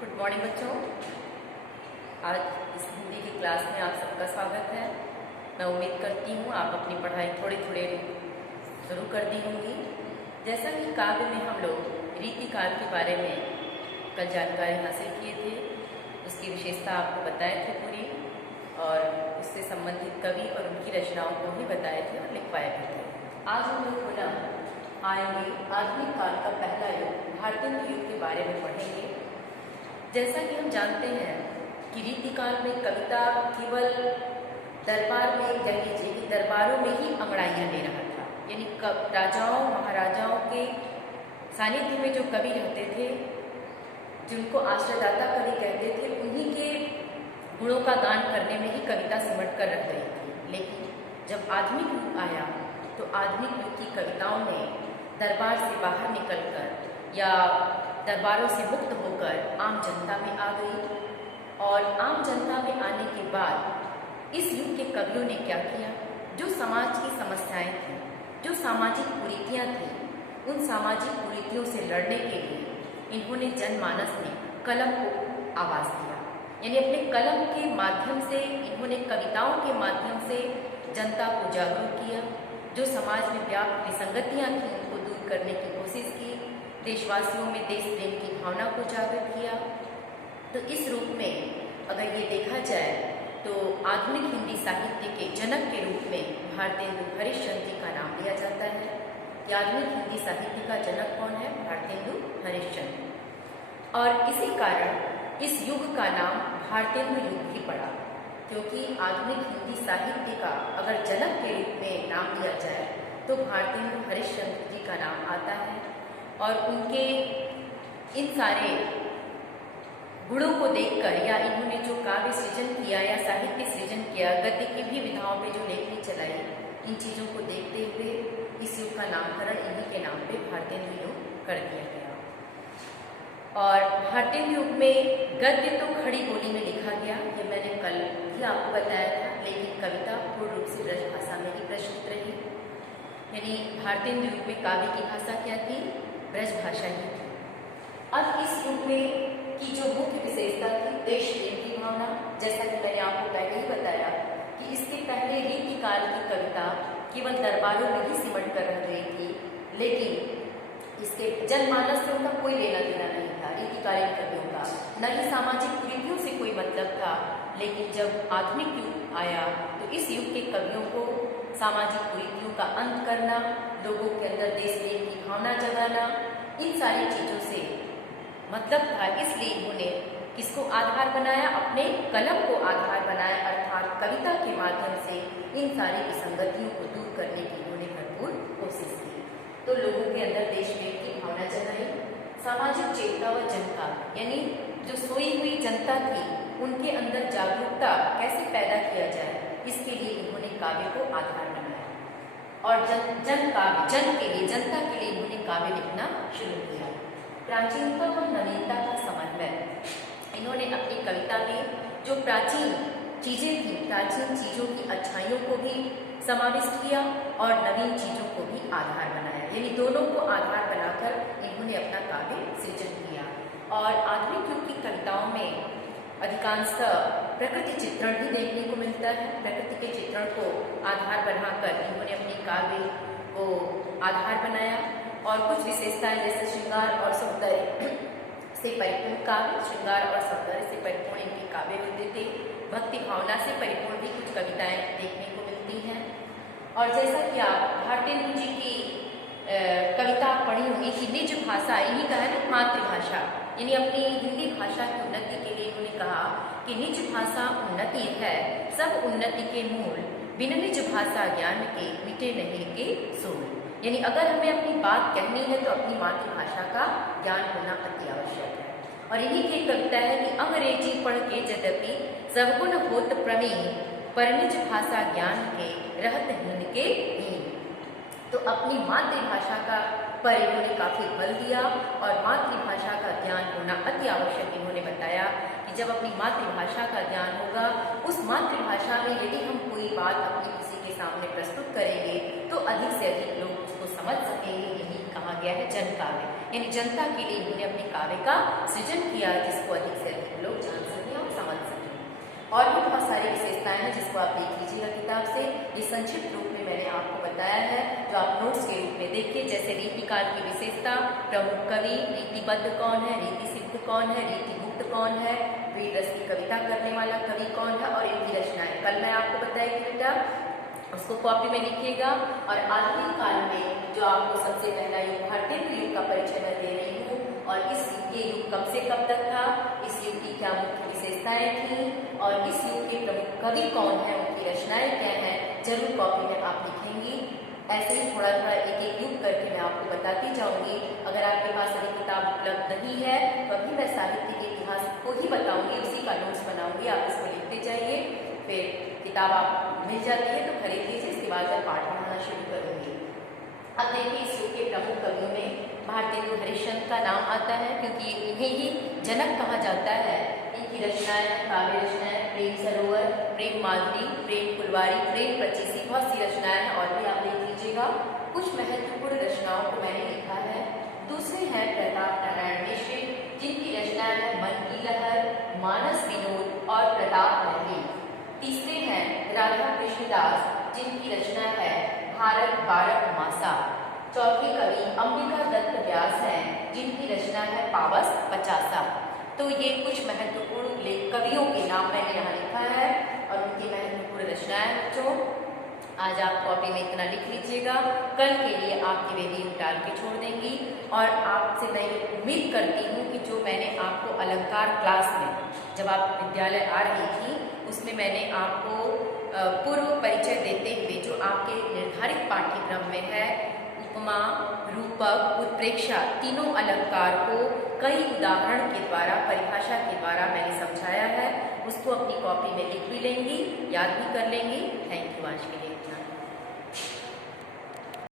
Good morning बच्चों। आज इस हिंदी की क्लास में आप सबका स्वागत है। मैं उम्मीद करती हूँ आप अपनी पढ़ाई थोड़े थोड़े शुरू कर दी होंगी। जैसा कि काव्य में हम लोग रीतिकाल के बारे में कल जानकारी हासिल किए थे, उसकी विशेषता आपको बताए थे पूरी, और उससे संबंधित कवि और उनकी रचनाओं को भी बताए थे और लिखवाए भी थे। आज हम लोग पुनः आएंगे आधुनिक काल का पहला युग भारतीय युग के बारे में पढ़ेंगे। जैसा कि हम जानते हैं कि रीतिकाल में कविता केवल दरबार में, कह लीजिए कि दरबारों में ही अंगड़ाइयाँ ले रहा था, यानी राजाओं महाराजाओं के सानिध्य में जो कवि रहते थे, जिनको आश्रयदाता कवि कहते थे, उन्हीं के गुणों का गान करने में ही कविता सिमट कर रह गई थी। लेकिन जब आधुनिक युग आया तो आधुनिक युग की कविताओं ने दरबार से बाहर निकलकर या दरबारों से मुक्त होकर आम जनता में आ गई। और आम जनता में आने के बाद इस युग के कवियों ने क्या किया, जो समाज की समस्याएं थीं, जो सामाजिक कुरीतियां थीं, उन सामाजिक कुरीतियों से लड़ने के लिए इन्होंने जनमानस में कलम को आवाज़ दिया। यानी अपने कलम के माध्यम से इन्होंने कविताओं के माध्यम से जनता को जागरूक किया। जो समाज में व्याप्त विसंगतियाँ थीं उनको दूर करने की कोशिश की, देशवासियों में देश प्रेम की भावना को जागृत किया। तो इस रूप में अगर ये देखा जाए तो आधुनिक हिंदी साहित्य के जनक के रूप में भारतेंदु हरिश्चंद्र जी का नाम लिया जाता है। कि आधुनिक हिंदी साहित्य का जनक कौन है? भारतेंदु हरिश्चंद्र। और इसी कारण इस युग का नाम भारतेंदु युग भी पड़ा, क्योंकि आधुनिक हिंदी साहित्य का अगर जनक के रूप में नाम लिया जाए तो भारतेंदु हरिश्चंद्र जी का नाम आता है। और उनके इन सारे गुणों को देखकर, या इन्होंने जो काव्य सृजन किया या साहित्य सृजन किया, गद्य की भी विधाओं में जो लेखनी चलाई, इन चीज़ों को देखते हुए इस युग का नामकरण इन्हीं के नाम पे भारतेंदु युग कर दिया गया। और भारतेंदु युग में गद्य तो खड़ी बोली में लिखा गया, ये मैंने कल भी आपको बताया था, लेकिन कविता पूर्ण रूप से ब्रज भाषा में ही प्रचलित रही। यानी भारतेंदु युग में काव्य की भाषा क्या थी? ब्रज भाषा ही थी। अब इस युग में की जो मुख्य विशेषता थी देश प्रेम की भावना, जैसा कि मैंने आपको पहले ही बताया कि इसके पहले रीतिकाल की कविता केवल दरबारों में ही सिमट कर रह गई थी, लेकिन इसके जनमानस से उनका कोई लेना देना नहीं था, रीतिकालीन कवियों का न ही सामाजिक कुरीतियों से कोई मतलब था। लेकिन जब आधुनिक युग आया तो इस युग के कवियों को सामाजिक कुरीतियों का अंत करना, लोगों के अंदर देश प्रेम की भावना जगाना, इन सारी चीज़ों से मतलब था। इसलिए इन्होंने किसको आधार बनाया? अपने कलम को आधार बनाया, अर्थात कविता के माध्यम से इन सारी विसंगतियों को दूर करने की इन्होंने भरपूर कोशिश की। तो लोगों के अंदर देश प्रेम की भावना जगाई, सामाजिक चेतना व जनता, यानी जो सोई हुई जनता थी उनके अंदर जागरूकता कैसे पैदा किया जाए, इसके लिए इन्होंने काव्य को आधार बनाया। और जन काव्य, जन के लिए, जनता के लिए इन्होंने काव्य लिखना शुरू किया। प्राचीनता व नवीनता का समन्वय, इन्होंने अपनी कविता में जो प्राचीन चीज़ें थी, प्राचीन चीज़ों की अच्छाइयों को भी समाविष्ट किया और नवीन चीज़ों को भी आधार बनाया। यानी दोनों को आधार बनाकर इन्होंने अपना काव्य सृजन किया। और आधुनिक युग की कविताओं में अधिकांशतः प्रकृति चित्रण भी देखने को मिलता है। प्रकृति के चित्रण को आधार बनाकर इन्होंने अपने काव्य को आधार बनाया। और कुछ विशेषताएं जैसे श्रृंगार और सौंदर्य से परिपूर्ण काव्य, श्रृंगार और सौंदर्य से परिपूर्ण इनके काव्य होते थे। भक्ति भावना से परिपूर्ण भी कुछ कविताएं देखने को मिलती हैं। और जैसा कि आप भारतेंदु जी की कविता पढ़ी होगी कि निज भाषा, इन्हीं का है ना मातृभाषा, यानी अपनी हिंदी भाषा की उन्नति के लिए इन्होंने कहा कि निज भाषा उन्नति है, सब उन्नति के मूल, बिन निज भाषा ज्ञान के मिटे नहीं के सोल। यानी अगर हमें अपनी बात कहनी है तो अपनी मातृभाषा का ज्ञान होना अति आवश्यक है। और इन्हीं की कविता है कि अंग्रेजी पढ़ के यद्यपि सबगुण होत प्रवीण, पर निज भाषा ज्ञान के रहत हीन के हीन। तो अपनी मातृभाषा का पर इन्होंने काफी बल दिया और मातृभाषा का ज्ञान होना अति आवश्यक इन्होंने बताया कि जब अपनी मातृभाषा का ज्ञान होगा, उस मातृभाषा में यदि हम कोई बात अपनी किसी के सामने प्रस्तुत करेंगे तो अधिक से अधिक लोग उसको समझ सकेंगे। यही कहा गया गया है जन काव्य, यानी जनता के लिए इन्होंने अपने काव्य का सृजन किया जिसको अधिक से अधिक लोग जान सकें और समझ सकें। और भी बहुत सारी विशेषताएं हैं जिसको आप देख लीजिएगा किताब से। ये संक्षिप्त रूप में मैंने आपको बताया है, जो आप नोट्स के रूप में देखिए। जैसे रीतिकाल की विशेषता, प्रमुख कवि, रीतिबद्ध कौन है, रीति सिद्ध कौन है, रीति मुक्त कौन है, वीर रस की कविता करने वाला कवि कौन है, और इनकी रचनाएं कल मैं आपको बताई कि बेटा उसको कॉपी में लिखिएगा। और आधुनिक काल में जो आपको सबसे पहला युग भारतीय युग का परिचय मैं दे रही हूँ, और ये युग कब से कब तक था, इस युग की क्या मुख्य विशेषताएं थी, और इस युग के प्रमुख कवि कौन है, उनकी रचनाएं क्या हैं, जरूर कॉपी में आप लिखेंगी। ऐसे ही थोड़ा थोड़ा एक एक युग करके मैं आपको बताती जाऊंगी। अगर आपके पास अभी किताब उपलब्ध नहीं है तो अभी मैं साहित्य के इतिहास को ही बताऊंगी, उसी का नोट्स बनाऊंगी, आप इसको लिखते जाइए। फिर किताब आप मिल जाती है तो खरीद लीजिए, इसके बाद मैं पाठ पढ़ाना शुरू करूंगी। अब देखिए इस युग के प्रमुख कवियों में भारतेंदु हरिश्चंद्र का नाम आता है, क्योंकि इन्हें ही जनक कहा जाता है। इनकी रचनाएं, काव्य रचनाएं, प्रेम सरोवर, प्रेम माधुरी, प्रेम फुलवारी, प्रेम पचीसी, बहुत सी रचनाएं हैं, और भी आप देख लीजिएगा। कुछ महत्वपूर्ण रचनाओं को मैंने लिखा है। दूसरे हैं प्रताप नारायण मिश्र, जिनकी रचनाएं हैं मन की लहर, मानस विनोद और प्रताप लहरी। तीसरे हैं राधा कृष्णदास, जिनकी रचना है भारत बारह मासा। चौथे कवि अंबिका दत्त व्यास हैं, जिनकी रचना है पावस पचासा। तो ये कुछ महत्वपूर्ण कवियों के नाम मैंने यहाँ लिखा है और उनकी महत्वपूर्ण रचनाएं बच्चों। आज आप कॉपी में इतना लिख लीजिएगा, कल के लिए आपकी वेदी टाल के छोड़ देंगी। और आपसे मैं उम्मीद करती हूँ कि जो मैंने आपको अलंकार क्लास में जब आप विद्यालय आ रही थी उसमें मैंने आपको पूर्व परिचय देते हुए जो आपके निर्धारित पाठ्यक्रम में है, उपमा, रूपक, उत्प्रेक्षा, तीनों अलंकार को कई उदाहरण के द्वारा, परिभाषा के द्वारा मैंने समझाया है, उसको अपनी कॉपी में लिख भी लेंगी, याद भी कर लेंगी। थैंक यू, आज के लिए इतना।